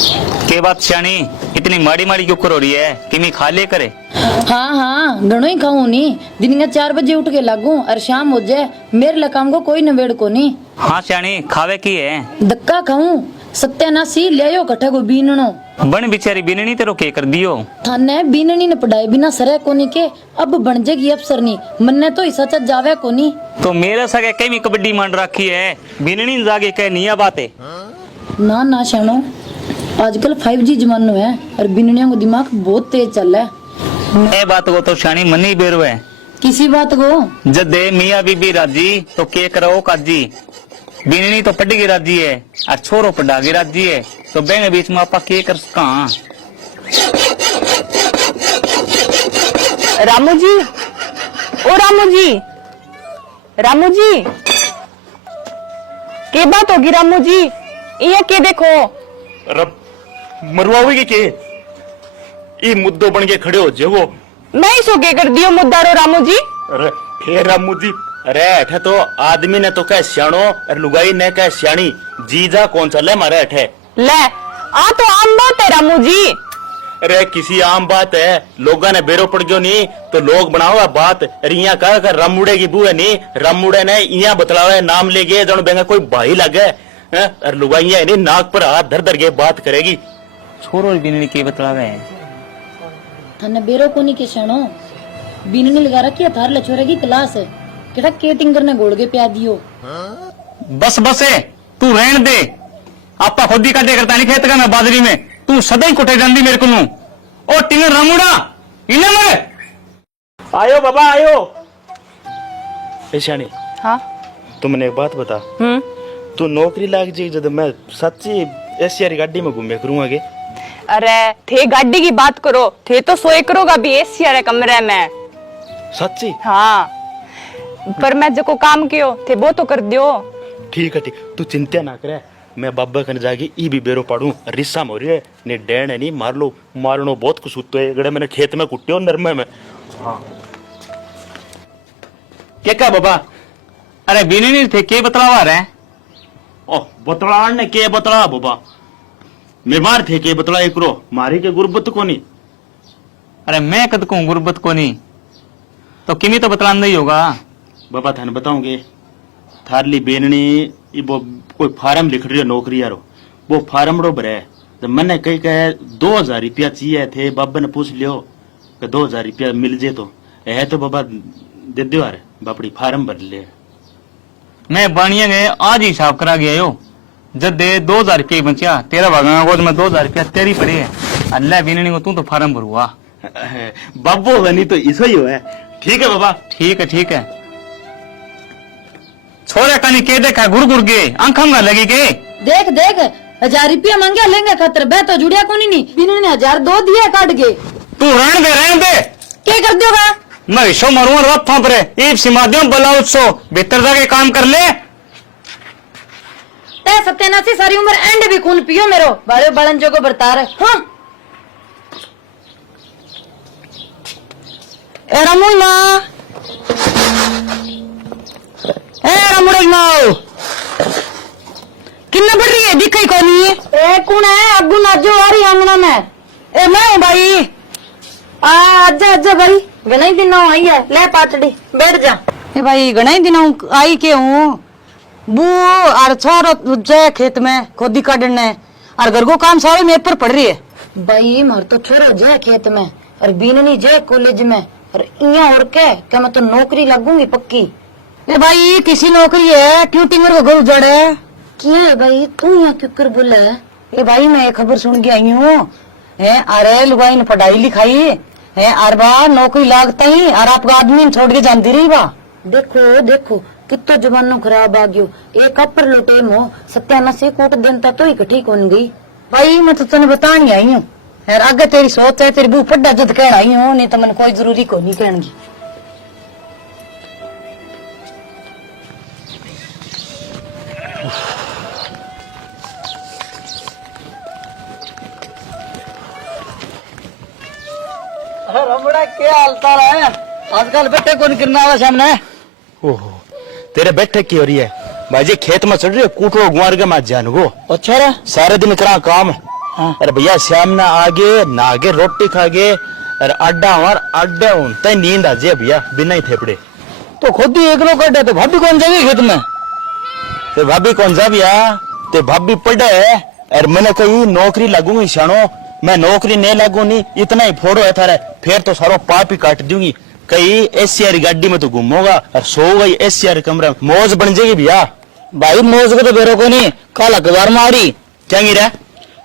के बात श्याणी इतनी माड़ी माड़ी क्यों करो रही है? किमी खा ले करे? हाँ हाँ घणो ही खाऊं नी। दिन में 4 बजे उठ के लागू और शाम हो जाए मेरे लकाम को कोई नवेड़ को नहीं। हाँ श्याणी खावे की है? धक्का खाऊं सत्यानाशी ले आयो कट्ठा को बीननो। बन बिचारी बीननी तेरो के कर दियो? थाने बीननी ने पढ़ाई बिना सरे कोनी के अब बन जाएगी अफसर नी मन्ने तो हिस्सा चल जावे कोनी। तो मेरे सगे कई कबड्डी मान रखी है बीननी जागे कह नहीं बात है। ना ना शानो आजकल 5G जमानो है और बिननिया को दिमाग बहुत तेज चल रहा है। ए बात को तो शानी मन ही बेरो है। किसी बात को जदे मियाँ बीबी राजी तो के करो काजी। बिननी तो पढ़ राजी है और छोरो पढ़ा के राजी है तो बेंगे बीच में आपा के कर सका? रामू जी, ओ रामू जी, रामू जी, के बात होगी रामू जी? ये के देखो रब मरवाओगे के ये मुद्दों बन के खड़े हो जाओ। मैं ही सो के कर दियो मुद्दारो रामू जी। अरे हे रामू जी, अरे अठे तो आदमी ने तो कह सियाणो और लुगाई ने कह सियाणी। जीजा कौन चले मारे अठे? ले आ तो आम बात है रामू जी। अरे किसी आम बात है? लोगा ने बेरो पड़ गयो नहीं तो लोग बनाओ बात। अरे यहाँ कह कर रामुड़े की बू है नहीं, रामुड़े ने यहाँ बतलावे नाम ले गए जन बेंगा कोई भाई लगे और लुगाइया नहीं नाक पर हाथ धर धर के बात करेगी। छोरो बिननी के बतलावे है? थाने बेरो कोनी के शानो बिननी लगा रखी है थार ले छोरे की क्लास है केटा केटिंग करने गोड़ के प्या दियो। बस बस है तू रहन दे। आपा खुद ही काटे करता नहीं खेत का मैं बाजरी में तू सदा ही कुटे जाती मेरे को नू। ओ टिंगर रामुड़ा इन्हें मरे आयो बाबा आयो। सियाणी हाँ तुमने एक बात बता, तू नौकरी लाग जी जब मैं सच्ची एशिया गाड़ी में घूमे करूँ आगे। अरे थे गाड़ी की बात करो, थे तो सोए करोगा भी एसी वाले कमरे में। सच्ची? हाँ पर मैं जो को काम कियो थे वो तो कर दियो। ठीक है ठीक, तू चिंता ना करे। मैं बाबा कन जाके ई भी बेरो पाड़ू रिस्सा हो रही है ने डैन है नहीं मार लो मारनो बहुत कुछ होता है गड़े मैंने खेत में कुटियो नरमे में। हाँ क्या बाबा? अरे बिननी थे के बतलावा रहे? ओ बतलाण ने के बतला बाबा बीमार थे के बतला एक रो मारी के गुरबत को नहीं। अरे मैं कद कहूँ गुर्बत को नहीं तो किमी तो बतलान नहीं होगा। बाबा थाने बताऊंगे थारली बेननी वो कोई फार्म लिख रही है नौकरी यारो वो फार्म रो भरे तो मैंने कही कहे 2000 रुपया चाहिए थे। बाबा ने पूछ लियो कि 2000 रुपया मिल जे तो है तो बाबा दे दो यार बापड़ी फार्म भर ले। मैं बानिया गए आज ही हिसाब करा गया यो जब दे 2000 रुपये बचा तेरा भागा गोद में 2000 रुपया तेरी पड़ी है। अल्लाह बिननी को तू तो फार्म भरुआ बाबू बनी तो इसो ही है। ठीक है बाबा ठीक है ठीक है। छोरे कनी के देखा गुर गुर गे आंखम का लगी के देख देख 1000 रुपया मांगे लेंगे खतर बे तो जुड़िया कोनी नहीं बिननी ने 1000 दो दिया काट के। तू रहन दे क्या कर दोगा? मैं शो मरूं रब फांप रे ईब सिमादियों बलाउत सो भीतर जाके काम कर ले। ते सत्यानाशी सारी उम्र एंड भी खून पियो मेरो बारे बड़न जो को बरता रहे। हाँ ए रामुल माँ ए रामुल माँ किन्ना बढ़ रही है दिखाई कोनी ए कौन है अब्बू नाजो आ रही आंगना में ए मैं हूँ भाई आजा आजा भाई घना ही दिन आई है ले पाचड़ी बैठ जा। ए भाई घना ही दिन आई के हूँ बू और छोरो जाए खेत में खोदी काटने और घर को काम सारे मेरे पर पड़ रही है। भाई मार तो छोरो जाए खेत में और बीननी जाए कॉलेज में और इया और क्या मैं तो नौकरी लगूंगी पक्की। ए भाई किसी नौकरी है क्यों टिंगर को घर उजाड़ है? क्या है भाई तू यहाँ क्यों कर बोला है? ए भाई मैं एक खबर सुन के आई हूँ अरे लुगाई ने पढ़ाई लिखाई है अरे बा नौकरी लागता ही और आपका आदमी छोड़ के जानती रही बा। देखो देखो कितना जमानो खराब आ गयो एक अपर लोटे मो सत्यानाशी कोट देनता तो ही ठीक होन गई। भाई मैं तो तेने बतानी आई हूँ यार आगे तेरी सोच है तेरी बू पड्डा जद कहना आई हूँ नहीं तो मैंने कोई जरूरी को नहीं कहनी। रमड़ा क्या हालचाल है आजकल बेटे कौन गिरना हुआ सामने? ओहो तेरे बैठे की हो रही है भाई जी खेत में चढ़ रही है कूटो गुआर के मैं जान गो। अच्छा रे सारे दिन करा काम अरे भैया शाम ना आगे नागे रोटी खागे अरे अड्डा हमार अड्डा हूं तय नींद आ जाए भैया बिना ही थेपड़े। तो खुद ही एक लोग कटे तो भाभी कौन जाएगी खेत में? ते भाभी कौन जा भैया ते भाभी पढ़े है और मैंने कही नौकरी लगूंगी शानो मैं नौकरी नहीं लागू नहीं इतना ही फोड़ो है थारे फिर तो सारो पाप ही काट दूंगी कहीं एसीआर गाड़ी में तो घूमोगा और सोओगा एसीआर कमरा मौज बन जाएगी भैया। भाई मौज को तो बेरो को नहीं कल अखबार मारी क्या गिरा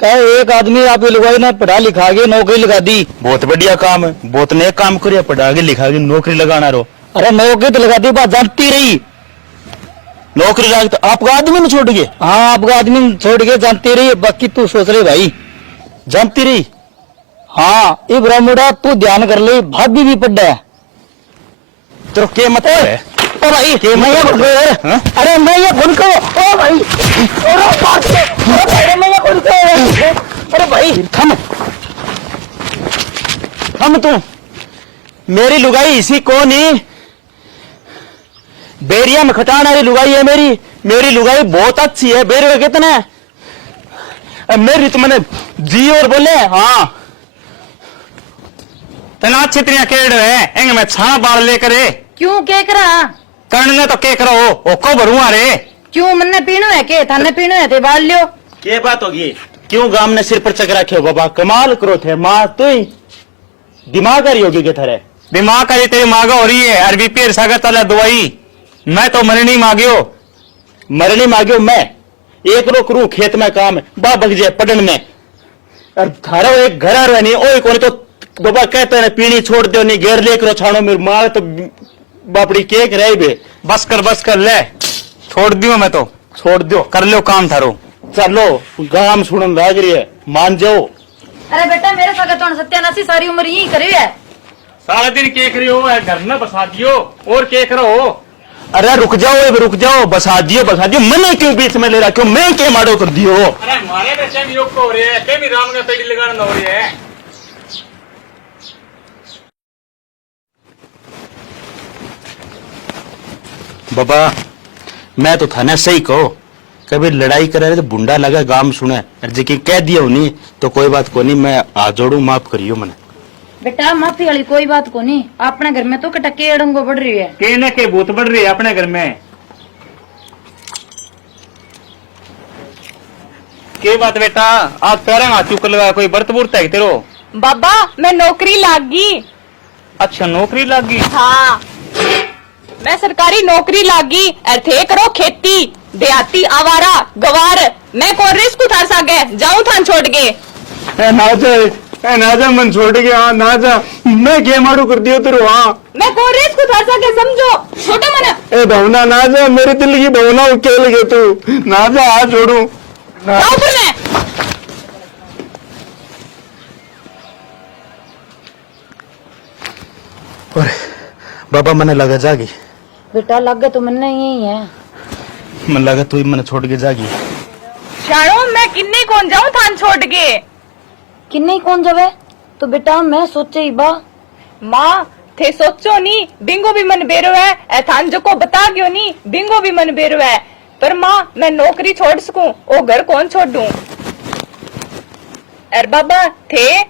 कहे एक आदमी आप लुगाई ने पढ़ा लिखा के नौकरी लगा दी। बहुत बढ़िया काम है बहुत नए काम करिए पढ़ा के लिखा के नौकरी लगाना रो। अरे नौकरी तो लगा दी बात जानती रही नौकरी लगा तो आपका आदमी में छोड़ गए? हाँ आपका आदमी छोड़ के जानती रही बाकी तू सोच रही भाई जानती रही? हाँ इब्राहिम तू ध्यान कर ले भाभी भी पड्डा है तेरे के मत है ओ भाई के मैं ये मतलब बोल रहा हाँ? अरे मैं ये फोन को ओ भाई अरे मैं ये फोन को अरे भाई थम थम तू मेरी लुगाई इसी को नहीं बेरिया में खटान वाली लुगाई है मेरी लुगाई बहुत अच्छी है बेरिया कितना है अब मेरी तो मैंने जी और बोले हाँ तना छितरियां केड़ है एंगे मैं छाना बाल लेकर क्यों के करा करने तो के करो ओ को भरुआ रे क्यों मन्ने पीणो है के थाने पीणो है ते बाल लियो ये बात होगी क्यों गाम ने सिर पर चक रखे हो बाबा कमाल करो थे माँ तू ही दिमाग आ रही होगी के थारे दिमाग का तेरी मांगा हो रही है और बीपी सागर तला दवाई मैं तो मरनी मांगियो मैं एक रो करूं खेत में काम बा बग जाए पटन में और थारा एक घर आ रहा नहीं ओए कोने तो बाबा कहते हैं पीनी छोड़ दो नहीं घेर ले करो छानो मेरी माँ तो बापड़ी केक रही बे बस कर ले छोड़ दियो मैं तो छोड़ दो कर लो काम थारो चलो गाम सुनन लाग रही है मान जाओ। अरे बेटा मेरे सागर तो सत्यानाशी सारी उम्र यही करी है सारा दिन केक रही हो घर में बसा दियो और केक रहो। अरे रुक जाओ बसा दियो मैंने क्यों बीच में ले रहा क्यों मैं क्या मारो कर दियो अरे हमारे बच्चे भी योग हो रहे हैं के भी राम का पेड़ी लगाना हो रही है। बाबा मैं तो थाने सही कहो कभी लड़ाई करे तो बुंडा लगा गाम सुने और जेकी कह दिया नहीं तो कोई बात को नहीं मैं आ जोड़ू माफ करियो मैंने। बेटा माफी वाली कोई बात को नहीं अपने घर में तो कटके अड़ंगो बढ़ रही है के न के भूत बढ़ रही है अपने घर में के बात बेटा आज पैर हाथ चुक लगा कोई बर्त बुरता है तेरो? बाबा मैं नौकरी लागी। अच्छा नौकरी लागी? हाँ मैं सरकारी नौकरी लागी थे करो खेती देहाती आवारा गवार मैं कौन रिस्क उठा सके जाऊं थान छोड़ के ना जा मन छोड़ के हाँ ना जा मैं क्या मारू कर दियो तेरे हाँ मैं कौन रिस्क उठा सके समझो छोटे मन ए भावना ना जा मेरे दिल की भावना खेल गए तू ना जा हाथ छोड़ू जाऊं फिर मैं बाबा मैंने लगा जागी बेटा लग गए तो मन्ने यही है मन लगा तू ही मैंने छोड़ के जागी शानो मैं किन्नी कौन जाऊं थान छोड़ के किन्ने कौन जावे तो बेटा मैं सोचे ही बा माँ थे सोचो नी बिंगो भी मन बेरो है ए थान जो को बता गयो नी बिंगो भी मन बेरो है पर माँ मैं नौकरी छोड़ सकूं ओ घर कौन छोड़ दूं अरे बाबा थे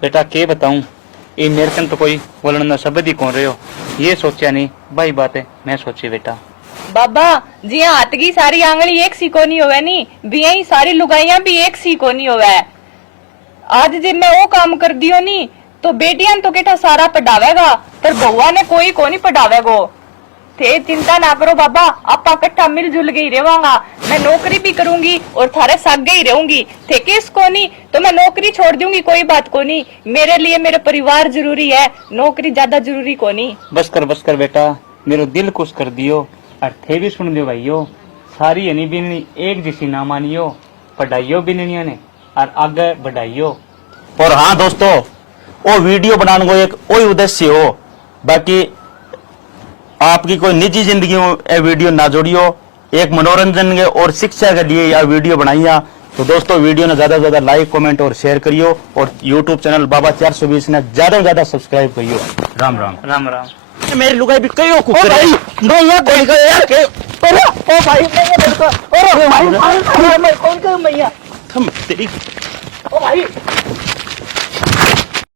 बेटा के बताऊं ये मेरे कन तो कोई बोलना शब्द ही कौन रहे हो ये सोचा नहीं भाई बात है मैं सोची बेटा बाबा जी हाथ की सारी आंगली एक सी को नहीं होवे नी बिया ही सारी लुगाइयां भी एक सी को नहीं होवे आज जब मैं वो काम कर दियो नी तो बेटियां तो केटा सारा पढ़ावेगा पर बउआ ने कोई को नहीं पढ़ावेगो थे चिंता ना करो बाबा आपा इकट्ठा मिलजुल के ही रहेवांगा मैं नौकरी भी करूंगी और थारे सागे ही रहूंगी थे किस को नहीं तो मैं नौकरी छोड़ दूंगी कोई बात को नहीं मेरे लिए मेरे परिवार जरूरी है नौकरी ज्यादा जरूरी को नहीं बस कर बेटा मेरे दिल खुश कर दियो और थे भी सुन दियो भाइयों सारी यानी भी एक जैसी ना मानियो पढ़ाइयो भी नहीं ने और आगे बढ़ाइयो। और हाँ दोस्तों वो वीडियो बनाने को एक वही उद्देश्य हो बाकी आपकी कोई निजी जिंदगी में वीडियो ना जोड़ियो एक मनोरंजन के और शिक्षा के लिए यह वीडियो बनाइया तो दोस्तों वीडियो ने ज्यादा से ज्यादा लाइक कमेंट और शेयर करियो और यूट्यूब चैनल बाबा 420 ने ज्यादा से ज्यादा सब्सक्राइब करियो। राम राम राम राम। मेरी लुगाई भी कई कुकर भाई, मैं यहाँ कोई ओ भाई मैं तेरी ओ भाई